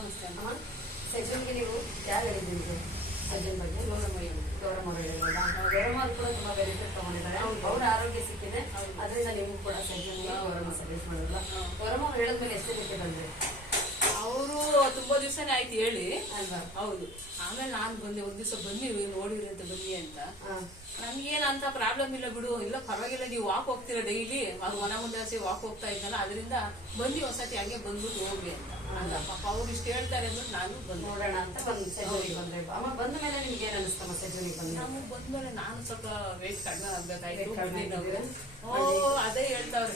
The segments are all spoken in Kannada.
ನಮಸ್ತೆ ಅಮ್ಮ. ಸೆಜನ್ಗೆ ನೀವು ಯಾರು ಹೇಳಿದ್ದೀರಿ ಸೆಜನ್ ಬಗ್ಗೆ? ಗೌರಮ್ಮ ಹೇಳಿದ್ರಲ್ಲ, ಗೌರಮ್ಮ ಕೂಡ ತುಂಬಾ ಬೆನಿಫಿಟ್ ತಗೊಂಡಿದ್ದಾರೆ. ಅವ್ರ ಆರೋಗ್ಯ ಸಿಕ್ಕಿದೆ, ಅದರಿಂದ ನಿಮ್ಗೂ ಕೂಡ ಸೆಜನ್ ಗೌರಮ್ಮ ಸಜೆಸ್ಟ್ ಮಾಡಿದ್ರಲ್ಲ. ಗೌರಮ್ಮ ಹೇಳಿದ್ಮೇಲೆ ಎಷ್ಟು ದಿನಕ್ಕೆ ಬಂದ್ರೆ? ಅವರು ತುಂಬಾ ದಿವಸನೇ ಆಯ್ತು ಹೇಳಿ ಅಲ್ವಾ? ಹೌದು. ಆಮೇಲೆ ನಾನ್ ಬಂದೆ, ಒಂದ್ ದಿವಸ ಬನ್ನಿ ನೋಡಿದ್ರಿ ಅಂತ ಬನ್ನಿ ಅಂತ. ನನ್ಗೇನಂತ ಪ್ರಾಬ್ಲಮ್ ಇಲ್ಲ ಬಿಡು, ಇಲ್ಲ ಪರವಾಗಿಲ್ಲ, ನೀವು ವಾಕ್ ಹೋಗ್ತೀರಾ ಡೈಲಿ, ಅದು ಮನ ಮುಂದಾಸಿ ವಾಕ್ ಹೋಗ್ತಾ ಇದ್ದಲ್ಲ, ಅದರಿಂದ ಬಂದು ಒಂದ್ಸತಿ ಹಂಗೆ ಬಂದ್ಬಿಟ್ಟು ಹೋಗ್ರಿ ಅಂತ ಪಾಪ ಅವ್ರು ಇಷ್ಟು ಹೇಳ್ತಾರೆ ಅಂದ್ಬಿಟ್ಟು ನಾನು ಬಂದು ನೋಡೋಣ ಅಂತ ಸೆಜನಿಗೆ ಬಂದ್ರೆ. ಅಮ್ಮ ಬಂದ ಮೇಲೆ ನಿಮ್ಗೆ ಏನ್ ಅನಿಸ್ತಮ್ಮ ಸೆಜನಿಗೆ ಬಂದ್ರೆ? ನಮಗ್ ಬಂದ್ಮೇಲೆ ನಾನು ಸ್ವಲ್ಪ ವೇಟ್ ಕಡಿಮೆ ಆಗ್ಬೇಕಾಯ್ತು. ಅದೇ ಹೇಳ್ತಾವ್ರೆ,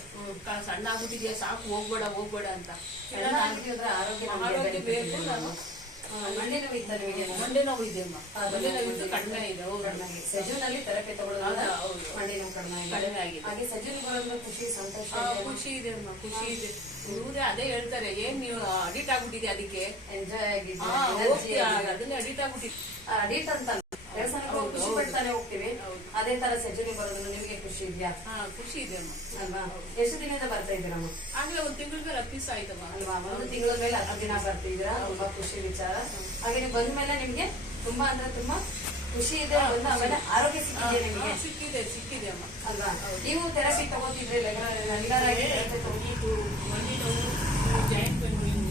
ಸಣ್ಣ ಆಗ್ಬಿಟ್ಟಿದ್ಯಾ, ಸಾಕು, ಹೋಗ್ಬೇಡ ಅಂತ. ಆರೋಗ್ಯ ಬೇಕು. ನಾನು ಮಂಡಿ ನೋವು ಇತ್ತ ನಿಮಗೆ? ಮಂಡಿ ನೋವು ಇದೆ ಅಮ್ಮ, ಮಂಡಿ ನೋವು ಕಡಿಮೆ ಇದೆ. ಸೆಜೂನಲ್ಲಿ ಥೆರಪಿ ತಗೊಳ್ಳೋದ್ರಿಂದ ಮಂಡಿ ನೋವು ಕಡಿಮೆ ಆಗಿದೆ. ಹಾಗೆ ಸೆಜೂನ್ ಬರೋದ್ರ ಖುಷಿ ಸಂತೋಷ ಖುಷಿ ಇದೆ ಅಮ್ಮ, ಖುಷಿ ಇದೆ. ಇವ್ರೆ ಅದೇ ಹೇಳ್ತಾರೆ, ಏನ್ ನೀವು ಅಡಿಟ್ ಆಗ್ಬಿಟ್ಟಿದೆ ಅದಕ್ಕೆ, ಎಂಜಾಯ್ ಆಗಿದೆ, ಅದನ್ನೇ ಅಡಿಟ್ ಆಗ್ಬಿಟ್ಟಿದೆ. ಅಡಿಟ್ ಅಂತ ಖುಷಿ ಪಡ್ತಾನೆ ಹೋಗ್ತೀವಿ. ಅದೇ ತರ ಸೆಜನಿ ಬರೋದ್ರಿಂದ ನಿಮಗೆ ಖುಷಿ ಇದೆಯಾ? ಖುಷಿ ಇದೆ ಅಮ್ಮ. ಅಲ್ವಾ? ಎಷ್ಟು ದಿನದಿಂದ ಬರ್ತಾ ಇದ್ದೀರಮ್ಮ? ಆಗ್ಲೇ ಒಂದ್ ತಿಂಗಳ ಮೇಲೆ 10 ದಿವಸ ಆಯ್ತಮ್ಮ. ಅಲ್ವಾ? ಒಂದು ತಿಂಗಳ ಮೇಲೆ 10 ದಿನ ಬರ್ತಿದ್ದೀರಾ, ತುಂಬಾ ಖುಷಿ ವಿಚಾರ. ಹಾಗೆ ನೀವು ಬಂದ್ಮೇಲೆ ನಿಮ್ಗೆ ತುಂಬಾ ಅಂದ್ರೆ ತುಂಬಾ ಖುಷಿ ಇದೆ. ಆಮೇಲೆ ಆರೋಗ್ಯ ಸಿಕ್ಕಿದೆ ನಿಮಗೆ? ಸಿಕ್ಕಿದೆ ಅಮ್ಮ. ಅಲ್ವಾ? ನೀವು ಥೆರಪಿ ತಗೋತಿದ್ರಿ ರೆಗ್ಯುಲರ್ ಆಗಿ? ಮಂಡಿ ನೋವು, ಜಾಯಿಂಟ್ ಪೇನ್,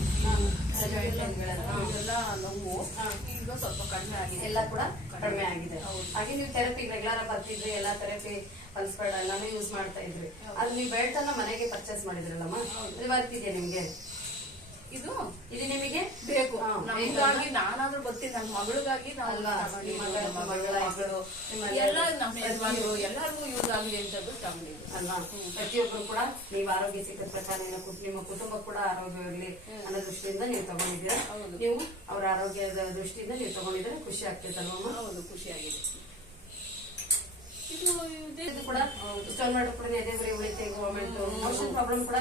ಇದೆಲ್ಲ ನೋವು ಈಗ ಸ್ವಲ್ಪ ಕಡಿಮೆ ಆಗಿದೆ, ಎಲ್ಲ ಕೂಡ ಕಡಿಮೆ ಆಗಿದೆ. ಹಾಗೆ ನೀವು ಥೆರಪಿ ರೆಗ್ಯುಲರ್ ಬರ್ತಿದ್ರಿ, ಎಲ್ಲಾ ಥೆರಪಿ ಪಲ್ಸ್ಬೇಡ ಎಲ್ಲಾನು ಯೂಸ್ ಮಾಡ್ತಾ ಇದ್ರಿ. ಅದು ನೀವು ಬೆಲ್ಟ್ ಅನ್ನ ಮನೆಗೆ ಪರ್ಚೇಸ್ ಮಾಡಿದ್ರಲ್ಲಮ್ಮ, ಅದು ಬರ್ತಿದ್ಯಾ ನಿಮ್ಗೆ? ಇದು ನಿಮಗೆ ಬೇಕು. ನಮಗಾಗಿ ನಾನಾದ್ರೂ ಬರ್ತೀನಿ, ನನ್ನ ಮಗಳಿಗಾಗಿ ಎಲ್ಲ ನಮ್ಮ ಯಜಮಾನರು ಎಲ್ಲರಿಗೂ ಯೂಸ್ ಆಗಲಿ ಅಂತ ತಗೊಂಡಿದ್ದು ಅಲ್ವಾ? ಪ್ರತಿಯೊಬ್ಬರು ಕೂಡ ನೀವು ಆರೋಗ್ಯ ಸಿಕ್ಕ ಪ್ರಕಾರ ನಿಮ್ಮ ಕುಟುಂಬ ಕೂಡ ಆರೋಗ್ಯ ಇರಲಿ ಅನ್ನೋ ದೃಷ್ಟಿಯಿಂದ ನೀವು ತಗೊಂಡಿದ್ದೀರಾ. ನೀವು ಅವರ ಆರೋಗ್ಯದ ದೃಷ್ಟಿಯಿಂದ ನೀವು ತಗೊಂಡಿದ್ರೆ ಖುಷಿ ಆಗ್ತೈತಲ್ವಮ್ಮ? ಹೌದು, ಖುಷಿಯಾಗಿದೆ. ಇದು ಕೂಡ ಸ್ಟೋನ್ ವಾಟರ್ ಕೂಡ ಎದೆ ಉರಿ ಉಳಿತೆ, ಗವರ್ಮೆಂಟ್ ಮೋಷನ್ ಪ್ರಾಬ್ಲಮ್ ಕೂಡ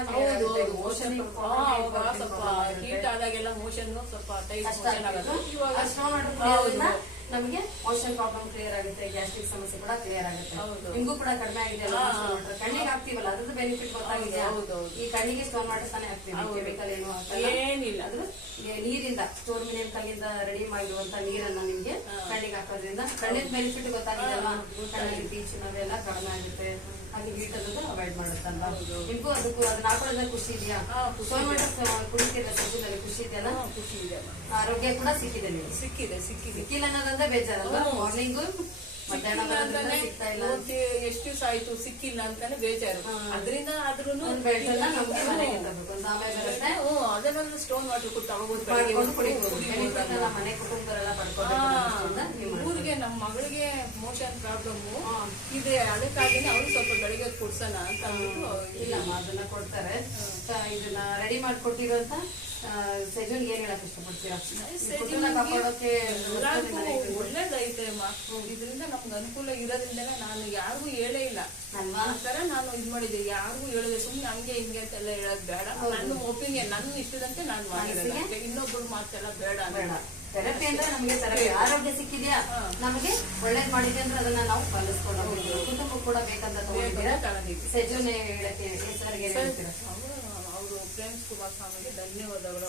ಸ್ವಲ್ಪ ಹೀಟ್ ಆದಾಗೆಲ್ಲ ಮೋಷನ್ ಸ್ವಲ್ಪ ಟೈಟ್ ಆಗುತ್ತೆ. ಸ್ಟೋನ್ ವಾಟರ್ ನಮಗೆ ಮೋಷನ್ ಪ್ರಾಬ್ಲಮ್ ಕ್ಲಿಯರ್ ಆಗುತ್ತೆ, ಗ್ಯಾಸ್ಟ್ರಿಕ್ ಸಮಸ್ಯೆ ಕೂಡ ಕ್ಲಿಯರ್ ಆಗುತ್ತೆ. ನಿಮ್ಗೂ ಕೂಡ ಕಡಿಮೆ ಆಗಿದೆ ಅಲ್ಲ? ಕಣ್ಣಿಗೆ ಹಾಕ್ತಿವಲ್ಲ, ಅದ್ರದ್ದು ಬೆನಿಫಿಟ್ ಗೊತ್ತಾಗಿದೆ. ಈ ಕಣ್ಣಿಗೆ ಸ್ಟೋನ್ ವಾಟರ್ ತಾನೇ ಹಾಕ್ತೀವಿ, ಕೆಮಿಕಲ್ ಏನಿಲ್ಲ. ಅದ್ರ ನೀರಿಂದ ಸ್ಟೋನ್ ಮಿನೆಂಕಲ್ಲಿಂದ ರೆಡಿ ಮಾಡಿರುವಂತ ನೀರನ್ನ ನಿಮ್ಗೆ ಕಣ್ಣಿಗೆ ಹಾಕೋದ್ರಿಂದ ಕಣ್ಣಿನ ಬೆನಿಫಿಟ್ ಗೊತ್ತಾಗಿದೆ ಅಲ್ವಾ? ಕಣ್ಣಿಗೆ ಪೀಚಿನದೆಲ್ಲ ಕಡಿಮೆ ಆಗುತ್ತೆ, ಹಾಗೆ ಹೀಟ್ ಅದನ್ನು ಅವಾಯ್ಡ್ ಮಾಡುತ್ತಲ್ವಾ? ನಿಮ್ಗೂ ಅದಕ್ಕೂ ಅದನ್ನ ಹಾಕೊಳ್ಳೋದ್ರೆ ಖುಷಿ ಇದೆಯಾ? ಸ್ಟೋನ್ ವಾಟರ್ ಕುಡಿತಿಲ್ಲ ಸೆಜನಲ್ಲಿ ಖುಷಿ ಇದೆಯಲ್ಲ? ಖುಷಿ ಇದೆ. ಆರೋಗ್ಯ ಕೂಡ ಸಿಕ್ಕಿದೆ ನಿಮ್ಗೆ? ಸಿಕ್ಕಿಲ್ಲ ಅನ್ನೋದಂದ್ರೆ ಬೇಜಾರಲ್ಲ? ಮಾರ್ನಿಂಗು ಮಧ್ಯಾಹ್ನ ಸಿಗ್ತಾ ಇಲ್ಲ, ಎಷ್ಟು ದಿವಸ ಆಯ್ತು ಸಿಕ್ಕಿಲ್ಲ ಅಂತಾನೆ ಬೇಜಾರು. ಅದರಿಂದ ಆದ್ರೂ ಅದನ್ನ ಸ್ಟೋನ್ ವಾಟರ್ ತಗೋಬಹುದು, ಮನೆ ಕುಟುಂಬದವರೆಲ್ಲ ಊರಿಗೆ ನಮ್ಮ ಮಗಳಿಗೆ ಮೋಷನ್ ಪ್ರಾಬ್ಲಮ್ ಇದೆ, ಅದಕ್ಕಾಗಿನೇ ಅವ್ರು ಸ್ವಲ್ಪ ಬೆಳಿಗ್ಗೆ ಕುಡ್ಸೋಣ ಅಂತ ಇಲ್ಲಮ್ಮ ಅದನ್ನ ಕೊಡ್ತಾರೆ. ಇದನ್ನ ರೆಡಿ ಮಾಡ್ಕೊಟ್ಟಿರೋಂತ ಸೆಜೂನ್ಗೆ ಏನ್ ಹೇಳಕ್ ಇಷ್ಟಪಡ್ತೀರಾ? ಕಾಪಾಡೋಕೆ ಒಳ್ಳೇದೈತೆ ಅಮ್ಮ. ಇದರಿಂದ ನಮ್ಗೆ ಅನುಕೂಲ ಇರೋದ್ರಿಂದನೇ ನಾನು ಯಾರಿಗೂ ಹೇಳೇ ಇಲ್ಲ. ಆ ತರ ನಾನು ಇದ್ ಮಾಡಿದ್ದೆ, ಯಾರಿಗೂ ಹೇಳಿದೆ. ಸುಮ್ನೆ ಹಂಗೆ ಹಿಂಗೆ ಅಂತೆಲ್ಲ ಹೇಳೋದ್ ಬೇಡ, ನನ್ನ ಒಪಿನಿಯನ್, ನನ್ನ ಇಷ್ಟದಂತೆ ನಾನು ಮಾಡಿರೋದು. ಇನ್ನೊಬ್ರು ಮಾತೆಲ್ಲ ಬೇಡ ಬೇಡ. ಥೆರಪಿ ಅಂದ್ರೆ ನಮ್ಗೆ ಥೆರಪಿ, ಆರೋಗ್ಯ ಸಿಕ್ಕಿದ್ಯಾ, ನಮಗೆ ಒಳ್ಳೇದ್ ಮಾಡಿದೆ ಅಂದ್ರೆ ಅದನ್ನ ನಾವು ಪಾಲಿಸ್ಕೊಂಡು ಕುಟುಂಬ ಕೂಡ ಬೇಕಂತ ತಗೊಂಡಿದ್ದೀರಾ. ಸೆಜೂನ್ ಹೇಳಕ್ಕೆ ಹೆಸರಿಗೆ ಹೇಳ್ತೀರಾ? ಫ್ರೆಂಡ್ಸ್ ಕುಮಾರಸ್ವಾಮಿಗೆ ಧನ್ಯವಾದಗಳು.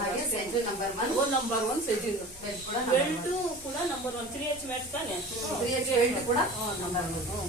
ಹಾಗೆ ಸೆಜೂನ್ ನಂಬರ್ 1 ಸೆಜೂನ್ ಬೆಲ್ಟ್ ಕೂಡ ನಂಬರ್ 1 3H ಮ್ಯಾಟ್ ತಾನೆ, 3H ಬೆಲ್ಟ್ ಕೂಡ ನಂಬರ್ 1.